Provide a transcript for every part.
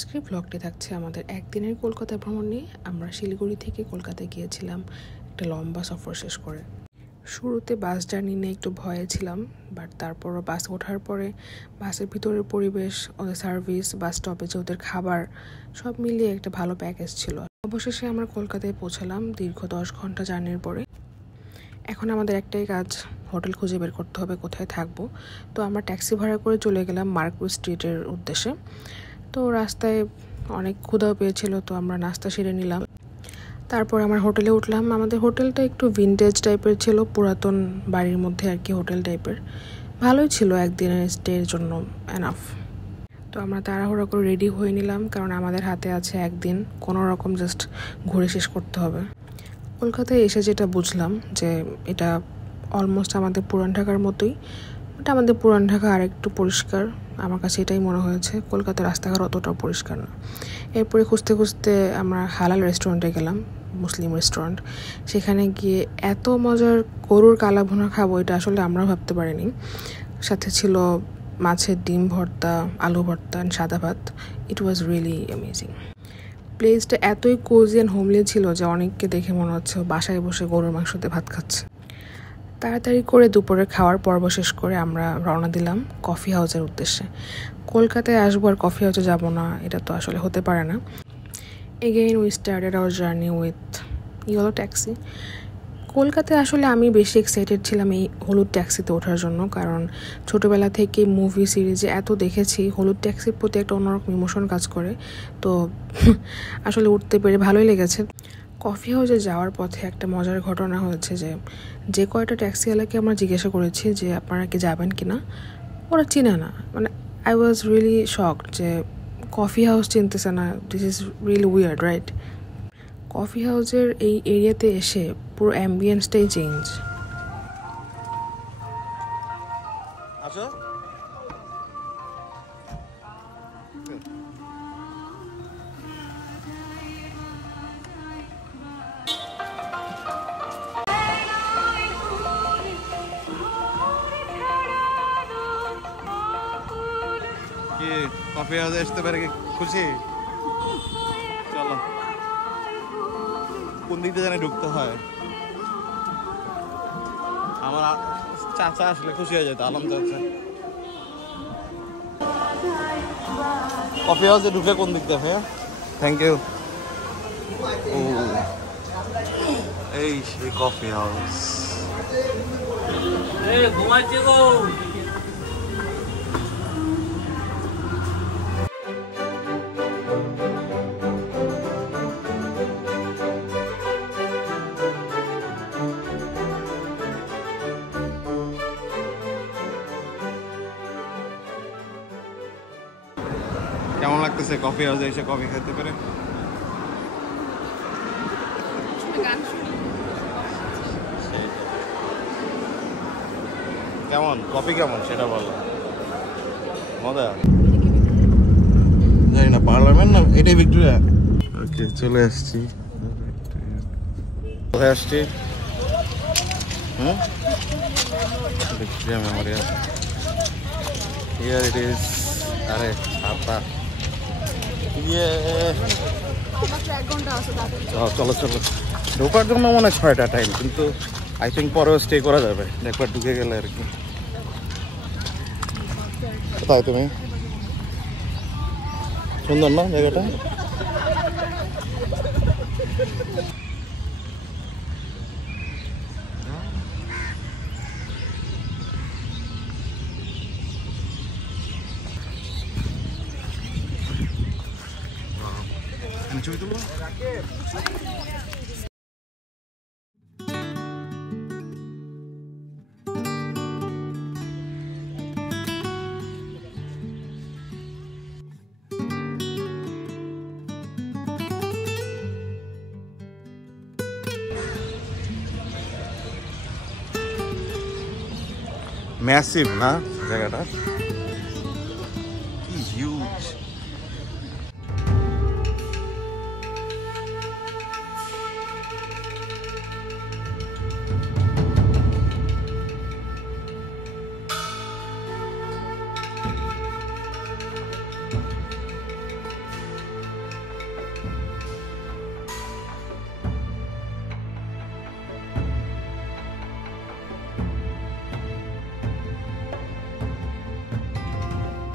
আজকের ব্লগটি থাকছে আমাদের একদিনের কলকাতা ভ্রমণ নিয়ে। আমরা শিলিগুড়ি থেকে কলকাতায় গিয়েছিলাম একটা লম্বা সফর শেষ করে। শুরুতে বাস জার্নি নিয়ে একটু ভয়ে ছিলাম, বাট তারপরও বাস ওঠার পরে বাসের ভিতরের পরিবেশ, ওদের সার্ভিস, বাস স্টপেজে ওদের খাবার সব মিলিয়ে একটা ভালো প্যাকেজ ছিল। অবশেষে আমরা কলকাতায় পৌঁছালাম দীর্ঘ 10 ঘন্টা জার্নির পরে। এখন আমাদের একটাই কাজ, হোটেল খুঁজে বের করতে হবে কোথায় থাকবো। তো আমরা ট্যাক্সি ভাড়া করে চলে গেলাম মার্কুইস স্ট্রিটের উদ্দেশ্যে। তো রাস্তায় অনেক ক্ষুধাও পেয়েছিল, তো আমরা নাস্তা সেরে নিলাম। তারপর আমার হোটেলে উঠলাম। আমাদের হোটেলটা একটু ভিনটেজ টাইপের ছিল, পুরাতন বাড়ির মধ্যে আর কি হোটেল টাইপের। ভালোই ছিল, একদিনের স্টের জন্য এনাফ। তো আমরা তাড়াহুড়ো করে রেডি হয়ে নিলাম, কারণ আমাদের হাতে আছে একদিন, কোনো রকম জাস্ট ঘুরে শেষ করতে হবে। কলকাতায় এসে যেটা বুঝলাম যে এটা অলমোস্ট আমাদের পুরান ঢাকার মতোই, এটা আমাদের পুরান ঢাকা আর একটু পরিষ্কার। আমার কাছে এটাই মনে হয়েছে, কলকাতার রাস্তাঘাট অতটাও পরিষ্কার না। এরপরে খুঁজতে খুঁজতে আমরা হালাল রেস্টুরেন্টে গেলাম, মুসলিম রেস্টুরেন্ট। সেখানে গিয়ে এত মজার গরুর কালা ভুনা খাবো এটা আসলে আমরাও ভাবতে পারিনি। সাথে ছিল মাছের ডিম ভর্তা, আলু ভর্তা, সাদা ভাত। ইট ওয়াজ রিয়েলি অ্যামেজিং। প্লেসটা এতই কোজি অ্যান্ড হোমলি ছিল যে অনেককে দেখে মনে হচ্ছে বাসায় বসে গরুর মাংস দিয়ে ভাত খাচ্ছে। তাড়াতাড়ি করে দুপুরে খাওয়ার পর্ব শেষ করে আমরা রওনা দিলাম কফি হাউসের উদ্দেশ্যে। কলকাতায় আসবো আর কফি হাউসে যাব না, এটা তো আসলে হতে পারে না। Again we started our journey with yellow taxi. কলকাতায় আসলে আমি বেশি এক্সাইটেড ছিলাম এই হলুদ ট্যাক্সিতে ওঠার জন্য, কারণ ছোটোবেলা থেকে মুভি সিরিজে এত দেখেছি হলুদ ট্যাক্সির প্রতি একটা অন্যরকম ইমোশন কাজ করে। তো আসলে উঠতে পেরে ভালোই লেগেছে। কফি হাউসে যাওয়ার পথে একটা মজার ঘটনা হয়েছে যে কয়টা ট্যাক্সিওয়ালাকে আমরা জিজ্ঞাসা করেছি যে আপনারা কি যাবেন কি না, ওরা চিনে না। মানে আই ওয়াজ রিয়েলি শকড যে কফি হাউস চিনতেছে না। This is really weird, right? Coffee হাউসের এই এরিয়াতে এসে পুরো অ্যাম্বিয়েন্সটাই চেঞ্জ। কফি হাউসে আসতে পারে কি খুশি? চলো, কোন দিক দিয়ে জানি ঢুকতে হয়। আমার চাচা আসলে খুশি হয়ে যেত, আলম চাচা। কফি হাউসে ঢুকে কোন দিক দিয়ে ভাইয়া? Thank you. ও এই সেই কফি হাউস। ঘুমাচ্ছে গো। কেমন লাগতেছে কফি হাউসে এসে কফি খেতে পারে? কেমন কফি কেমন সেটা বলো। মজা? জানি না, পার্লামেন্ট না এটাই ভিক্টোরিয়া। ওকে, চলে আসছি। কোথায় আসছি? Victoria Memorial. Here it is. আরে ছাতা। চলো চলো, ঢোকার জন্য মনে হয় 6টা টাইম, কিন্তু আই থিঙ্ক পরেও স্টে করা যাবে একবার ঢুকে গেলে আর কি। কোথায় তুমি? সুন্দর না জায়গাটা? ছবি তুলবো? ম্যাসিভ না জায়গাটা? কি হিউজ!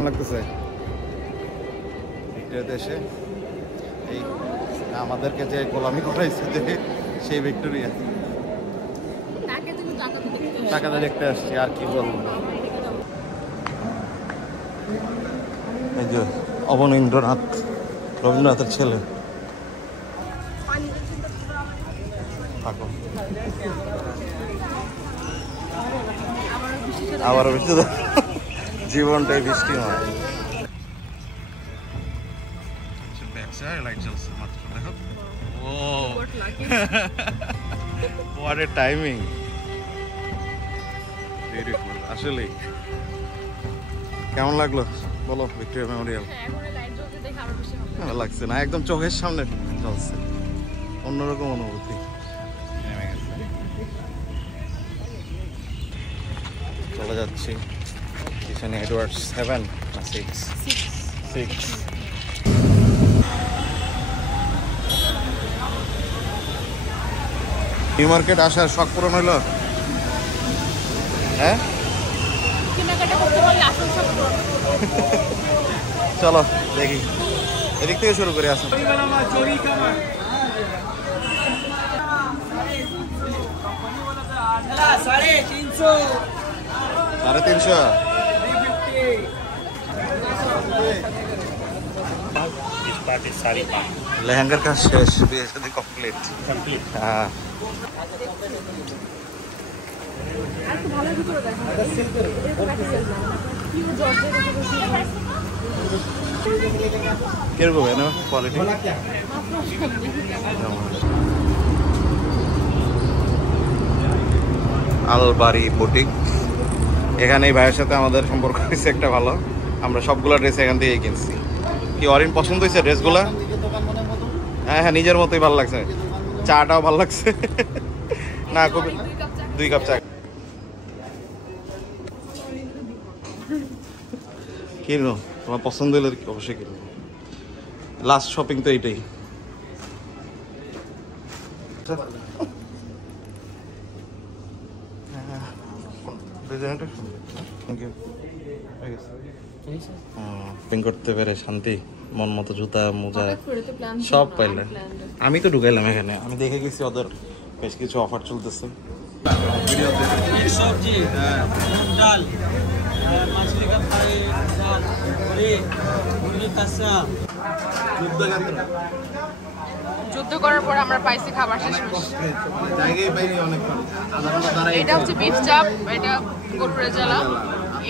লাগতেছে দেশে এই আমাদেরকে যে গোলামি করাইছে যে সেই ভিক্টোরিয়া টাকাটা দেখতে আসছি আর কি বলবো। এই যে অবনীন্দ্রনাথ রবীন্দ্রনাথের ছেলে আবার বৃষ্টি জীবনটাই বৃষ্টি হয়। What a timing! Beautiful. আসলে কেমন লাগলো বলো ভিক্টোরিয়া মেমোরিয়াল? ভালো লাগছে না, একদম চোখের সামনে চলছে, অন্যরকম অনুভূতি। চলে যাচ্ছি পিছনে এডওয়ার্ডস 7 না 6 নিউ মার্কেট আসার শখ পূরণ হইলো? হ্যাঁ চলো দেখি, এদিক থেকে শুরু করে আসুন। 350 লেহেঙ্গার কাজ শেষ, বিয়ের সাথে কমপ্লিট। হ্যাঁ কিরকম এনো কোয়ালিটি? আলবাড়ি বুটিক, এখানে এই ভাইয়ের সাথে আমাদের সম্পর্ক হয়েছে একটা ভালো, আমরা সবগুলো ড্রেস এখান থেকেই কিনছি। কি অরিন পছন্দ হয়েছে ড্রেসগুলা? হ্যাঁ হ্যাঁ নিজের মতোই ভালো লাগছে, চাটাও ভালো লাগছে। না খুব 2 কাপ চা কিনো, তোমার পছন্দ হলে অবশ্যই কিনো। লাস্ট শপিং তো এইটাই। শপিং করতে পেরে শান্তি, মন মতো জুতা মোজা সব পাইলে। আমি তো ঢুকাইলাম এখানে, আমি দেখে গেছি ওদের বেশ কিছু অফার চলতেছে। सब्जी दाल मछली का फ्राई दाल मुर्गी कसा যুদ্ধ করার পর আমরা পাইছি খাবার শেষমেশ। জায়গায় পাইনি অনেক, এটা হচ্ছে বিফ চাপ, এটা গরুর রেজালা,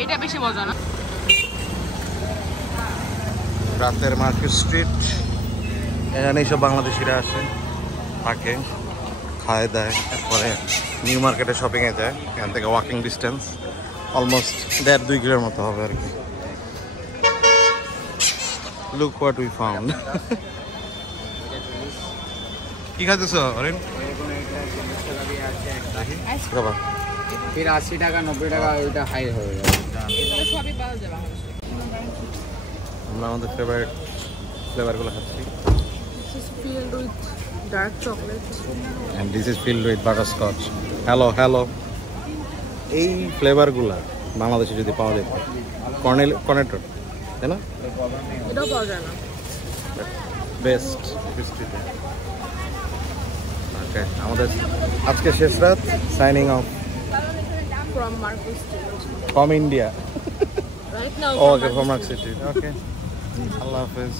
এটা বেশি মজা না। রাতের মার্কেট স্ট্রিট, এখানেই সব বাংলাদেশিরা আসে, থাকে, খায় দায়, তারপরে নিউ মার্কেটে শপিংয়ে যায়। এখান থেকে ওয়াকিং ডিস্টেন্স অলমোস্ট 1.5-2 কিলোর মতো হবে আর কি। Look what we found. কি খাইতেছ অরিন? फिर 80 টাকা 90 টাকা ওইটা হাই হয়ে যাবে। আমরা আমাদের ফেভারিট ফ্লেভারগুলো খাচ্ছি। Dark chocolate and this is filled with butterscotch. Hello এই ফ্লেভারগুলো বাংলাদেশে যদি পাওয়া যেত, কর্নেটো তাই না, এটাও পাওয়া যায় না। Best biscuit. ওকে, আমাদের আজকে শেষ রাত, signing off From Market Street. From India. Right now. Okay, from market city. Okay, আল্লাহ হাফেজ।